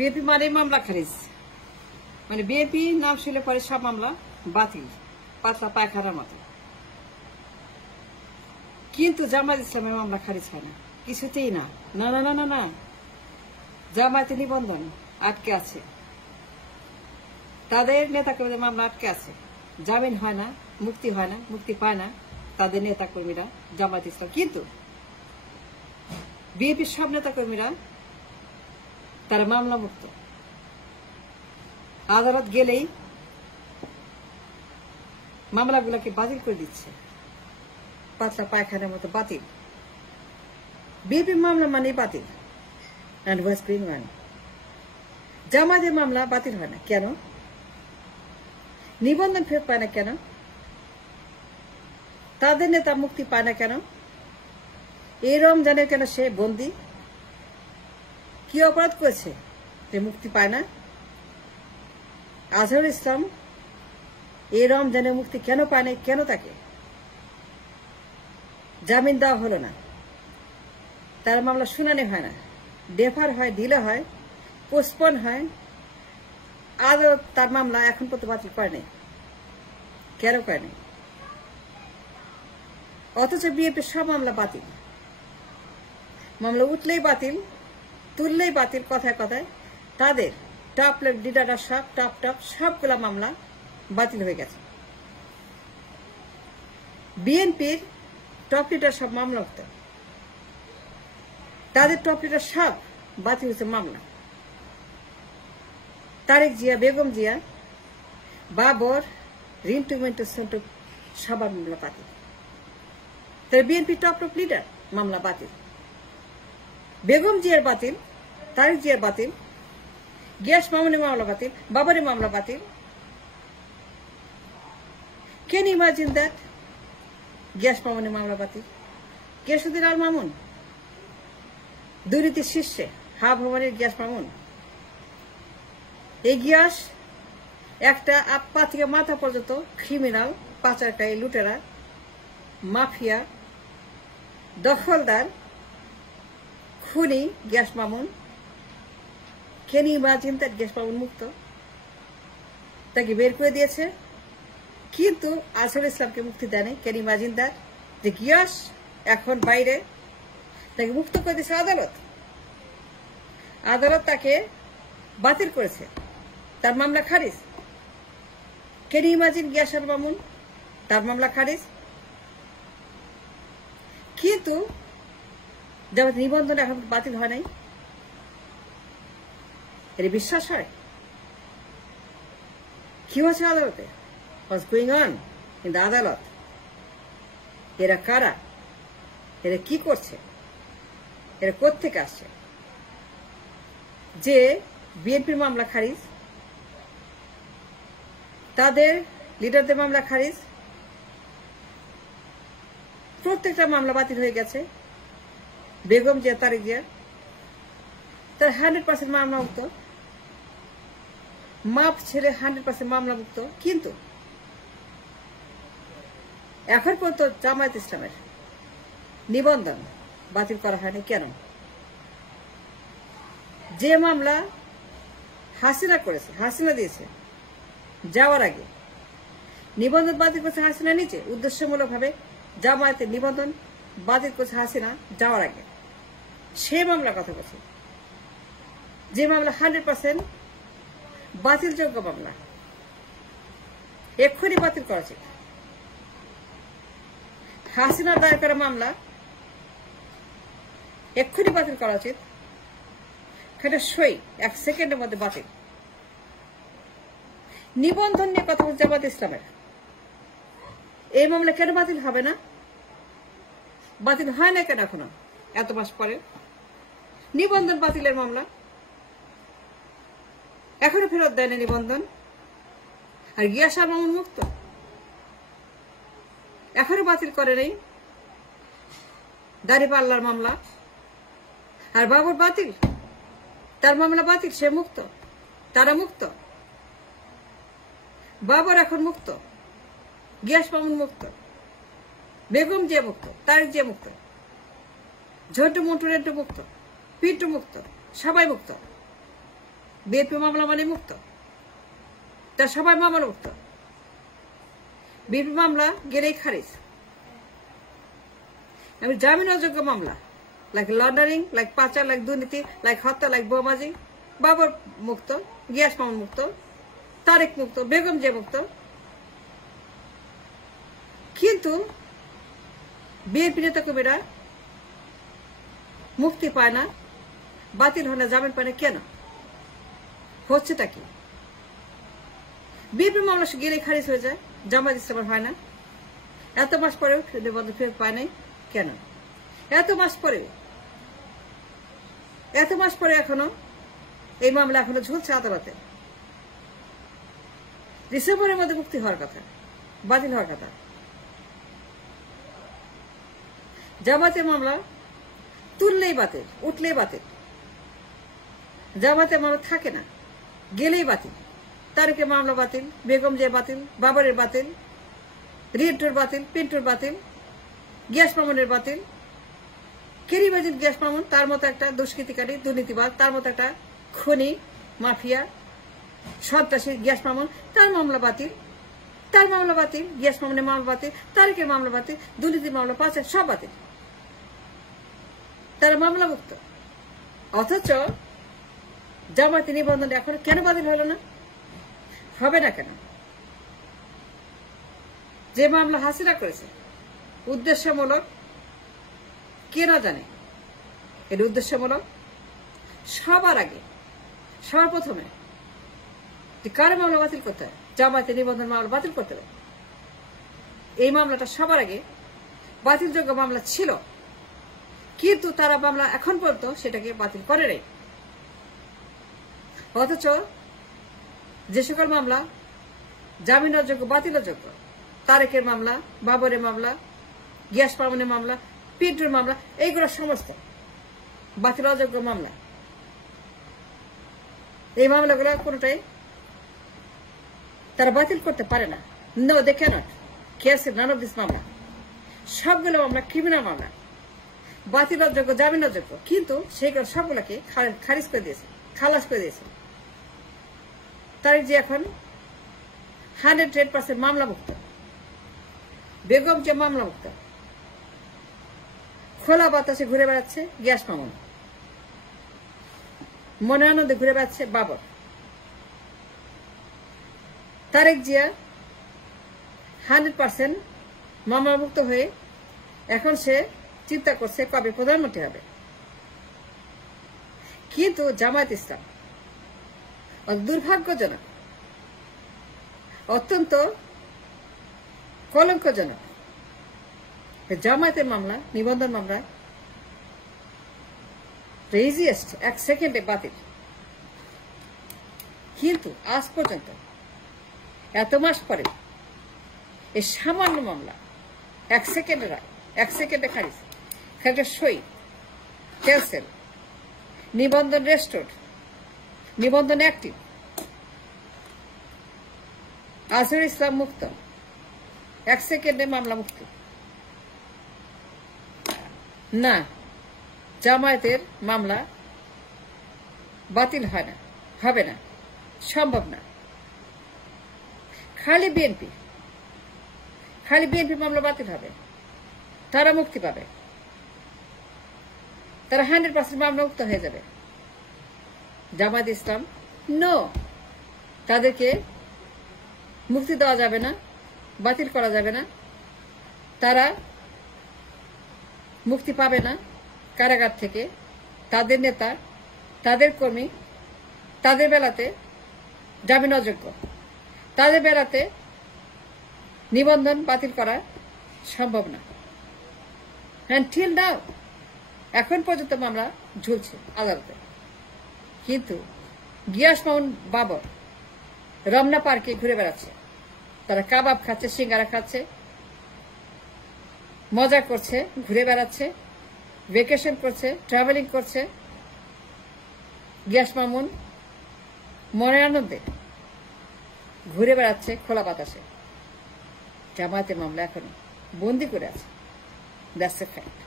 BNP মানে মামলা খারিজ, মানে বিএনপি নাম শুনলে পরে সব মামলা বাতিল, পাতলা পায়খানার মতো। কিন্তু জামায়াত ইসলামের মামলা খারিজ হয় না, কিছুতেই না। না না না না না, জামায়াতের নিবন্ধন আটকে আছে, তাদের নেতাকর্মীদের মামলা আটকে আছে, জামিন হয় না, মুক্তি হয় না, মুক্তি পায় না তাদের নেতাকর্মীরা জামায়াত ইসলাম। কিন্তু বিএনপির সব নেতাকর্মীরা তারা মামলা মুক্ত, আদালত গেলেই মামলাগুলোকে বাতিল করে দিচ্ছে, পাতলা পায়খানার মতো বাতিল। বিএনপির মামলা মানে বাতিল। জামায়াতের মামলা বাতিল হয় না কেন? নিবন্ধন ফেরত পায় না কেন? তাদের নেতা মুক্তি পায় না কেন? এই রমজানের কেন সে বন্দী? কি অপরাধ করেছে যে মুক্তি পায় না? আজহারুল ইসলাম এই রমজানের মুক্তি কেন পায় না? কেন তাকে জামিন দেওয়া হলো না? তার মামলা শুনানি হয় না, ডেফার হয়, ডিলে হয়, পোস্টপন হয়, আদালত তার মামলা এখন পর্যন্ত বাতিল করেনি। কেন করেনি? অথচ বিএনপির সব মামলা বাতিল, মামলা উঠলেই বাতিল, তুললেই বাতিল, কথায় কথায় তাদের টপ লিডাররা সব টপ সবগুলা মামলা বাতিল হয়ে গেছে। বিএনপির টপ লিডার সব মামলা উঠত, তাদের টপ লিডার সব বাতিল হয়েছে মামলা। তারেক জিয়া, বেগম জিয়া, বাবর, রিন্টু মিন্টু সন্টু সবার মামলা বাতিল। তাই বিএনপি টপ লিডার মামলা বাতিল, বেগম জিয়ার বাতিল, তারেক জিয়ার বাতিল, গিয়াস মামুনের মামলা বাতিল, বাবরের মামলা বাতিল। Can you imagine that? Gias মামুনের মামলা বাতিল। গিয়াসউদ্দিন আল মামুন দুর্নীতির শীর্ষে, হা ভবনের গিয়াস মামুন। এই গিয়াস একটা পা থেকে মাথা পর্যন্ত ক্রিমিনাল, পাচারকারী, লুটেরা, মাফিয়া, দখলদার, খুনি Gias Mamun. Can you imagine that? Gias Mamun মুক্ত, তাকে বের করে দিয়েছে, কিন্তু আজহারুল ইসলামকে মুক্তি দেয়নি। Can you imagine that? যে গিয়াস এখন বাইরে, তাকে মুক্ত করে দিয়েছে আদালত। আদালত তাকে বাতিল করেছে, তার মামলা খারিজ। Can you imagine? Gias Al Mamun, তার মামলা খারিজ। কিন্তু জামায়াত নিবন্ধন এখন বাতিল হয় নাই, এর বিশ্বাস হয়? কি হচ্ছে আদালতে? What's going on in the আদালত? এরা কারা? এরা কি করছে? এরা কোত্থেকে আসছে? যে বিএনপির মামলা খারিজ, তাদের লিডারদের মামলা খারিজ, প্রত্যেকটা মামলা বাতিল হয়ে গেছে। বেগম জিয়া, তারেক জিয়া, তার 100% মামলা মুক্ত, মাপ ছেড়ে 100% মামলা মুক্ত। কিন্তু এখন পর্যন্ত জামায়াত ইসলামের নিবন্ধন বাতিল করা হয়নি কেন? যে মামলা হাসিনা করেছে, হাসিনা দিয়েছে যাওয়ার আগে, নিবন্ধন বাতিল করছে হাসিনা নিচে, উদ্দেশ্যমূলকভাবে জামায়াতের নিবন্ধন বাতিল করছে হাসিনা যাওয়ার আগে। সে মামলা কথা বলছে, যে মামলা 100% বাতিলযোগ্য মামলা, এক্ষুনি বাতিল করা উচিত। হাসিনার দায়ের করা মামলা এক্ষুনি বাতিল করা উচিত। সেটা সই 1 সেকেন্ডের মধ্যে বাতিল। নিবন্ধন নিয়ে কথা বলছে জামায়াত ইসলামের, এই মামলা কেন বাতিল হবে না? বাতিল হয় না কেন এখনো এত মাস পরে? নিবন্ধন বাতিলের মামলা এখনো ফেরত দেয় না নিবন্ধন। আর গিয়াস আল মামুন মুক্ত, এখনো বাতিল করে নেই দাঁড়িপাল্লার মামলা। আর বাবর বাতিল, তার মামলা বাতিল, সে মুক্ত, তারা মুক্ত। বাবর এখন মুক্ত, গিয়াস মামুন মুক্ত, বেগম জিয়া মুক্ত, তারেক জিয়া মুক্ত, ঝন্টু মন্টু রেন্টু মুক্ত, পিন্টু মুক্ত, সবাই মুক্ত। বিএনপি মামলা মানে মুক্ত, তা সবাই মামলা মুক্ত। বিএনপি মামলা গেলেই খারিজ। আমি জামিন অযোগ্য মামলা লাইক লন্ডারিং, লাইক পাচার, লাইক দুর্নীতি, লাইক হত্যা, লাইক বোমাবাজি, বাবর মুক্ত, গিয়াস মামুন মুক্ত, তারেক মুক্ত, বেগম যে মুক্ত। কিন্তু বিএনপি নেতা কর্মীরা মুক্তি পায় না, বাতিল হয় না, জামিন পায় না। কেন হচ্ছেটা কি? বিএনপি মামলা গেলে খারিজ হয়ে যায়, জামায়াত ইসলামের হয় না। এত মাস পরেও নিবন্ধন ফেরত পায় নাই কেন? এত মাস পরে এখনো এই মামলা এখনো ঝুলছে আদালতে। ডিসেম্বরের মধ্যে মুক্তি হওয়ার কথা, বাতিল হওয়ার কথা। জামায়াতের মামলা তুললেই বাতিল, উঠলেই বাতিল। জামায়াতের মামলা থাকে না, গেলেই বাতিল। তারেকের মামলা বাতিল, বেগম যে বাতিল, বাবরের বাতিল, রিন্টুর বাতিল, পিন্টুর বাতিল, গিয়াস মামুনের বাতিল। কেরিবাজির গিয়াস মামুন, তার মতো একটা দুষ্কৃতিকারী, দুর্নীতিবাদ, তার মতো একটা খনি মাফিয়া সন্ত্রাসী গিয়াস মামুন, তার মামলা বাতিল। গিয়াস মামুনের মামলা বাতিল, তারেকের মামলা বাতিল, দুর্নীতির মামলা পাচ্ছে, সব বাতিল। তারা মামলা মুক্ত। অথচ জামায়াতের নিবন্ধন এখন কেন বাতিল হলো না? হবে না কেন? যে মামলা হাসিনা করেছে উদ্দেশ্যমূলক, কে না জানে এর উদ্দেশ্যমূলক। সবার আগে, সবার প্রথমে কার মামলা বাতিল করতে হয়? জামায়াতের নিবন্ধন মামলা বাতিল করতে হবে। এই মামলাটা সবার আগে বাতিলযোগ্য মামলা ছিল, কিন্তু তারা মামলা এখন পর্যন্ত সেটাকে বাতিল করে নাই। অথচ যে সকল মামলা জামিন অযোগ্য, বাতিল অযোগ্য, তারেকের মামলা, বাবরের মামলা, গিয়াস মামুনের মামলা, পিন্টুর মামলা, এইগুলো সমস্ত বাতিল অযোগ্য মামলা। এই মামলাগুলো কোনটাই তারা বাতিল করতে পারে না। No, they can't cancel none of this মামলা। সবগুলো মামলা ক্রিমিনাল মামলা, বাতিল অযোগ্য, জামিন অযোগ্য, কিন্তু সেইগুলো সবগুলোকে খারিজ করে দিয়েছে, খালাস করে দিয়েছে। তারেক যে এখন 100% মামলা মুক্ত, বেগম যে মামলা মুক্ত, খোলা বাতাসে ঘুরে বেড়াচ্ছে গিয়াস মামুন, মনে আনন্দে ঘুরে বেড়াচ্ছে বাবর। তারেক জিয়া 100% মামলা মুক্ত হয়ে এখন সে চিন্তা করছে কবে প্রধানমন্ত্রী হবে। কিন্তু জামায়াত ইসলাম দুর্ভাগ্যজনক, অত্যন্ত কলঙ্কজনক, জামায়াতের মামলা, নিবন্ধন মামলা ইজিয়েস্ট 1 সেকেন্ডে বাতিল। কিন্তু আজ পর্যন্ত এত মাস পরে এই সামান্য মামলা 1 সেকেন্ডে রায়, 1 সেকেন্ডে খারিজ, একটা সই, ক্যান্সেল, নিবন্ধন রেস্টোর্ড, নিবন্ধন অ্যাক্টিভ, আজহারুল ইসলাম মুক্ত, 1 সেকেন্ডে মামলা মুক্তি। না, জামায়াতের মামলা বাতিল হয় না, হবে না, সম্ভব না। খালি বিএনপি মামলা বাতিল হবে, তারা মুক্তি পাবে, তারা 100% মামলা মুক্ত হয়ে যাবে। জামায়াত ইসলাম নো, তাদেরকে মুক্তি দেওয়া যাবে না, বাতিল করা যাবে না, তারা মুক্তি পাবে না কারাগার থেকে। তাদের নেতা, তাদের কর্মী, তাদের বেলাতে জামিন অযোগ্য, তাদের বেলাতে নিবন্ধন বাতিল করা সম্ভব না। আনটিল নাও, এখন পর্যন্ত মামলা ঝুলছে আদালতে। কিন্তু গিয়াস মামুন, বাবর রমনা পার্কে ঘুরে বেড়াচ্ছে, তারা কাবাব খাচ্ছে, সিঙ্গারা খাচ্ছে, মজা করছে, ঘুরে বেড়াচ্ছে, ভেকেশন করছে, ট্রাভেলিং করছে। গিয়াস মামুন মনের আনন্দে ঘুরে বেড়াচ্ছে খোলা বাতাসে। জামায়াতের মামলা এখনো বন্দি করে আছে। That's a fact.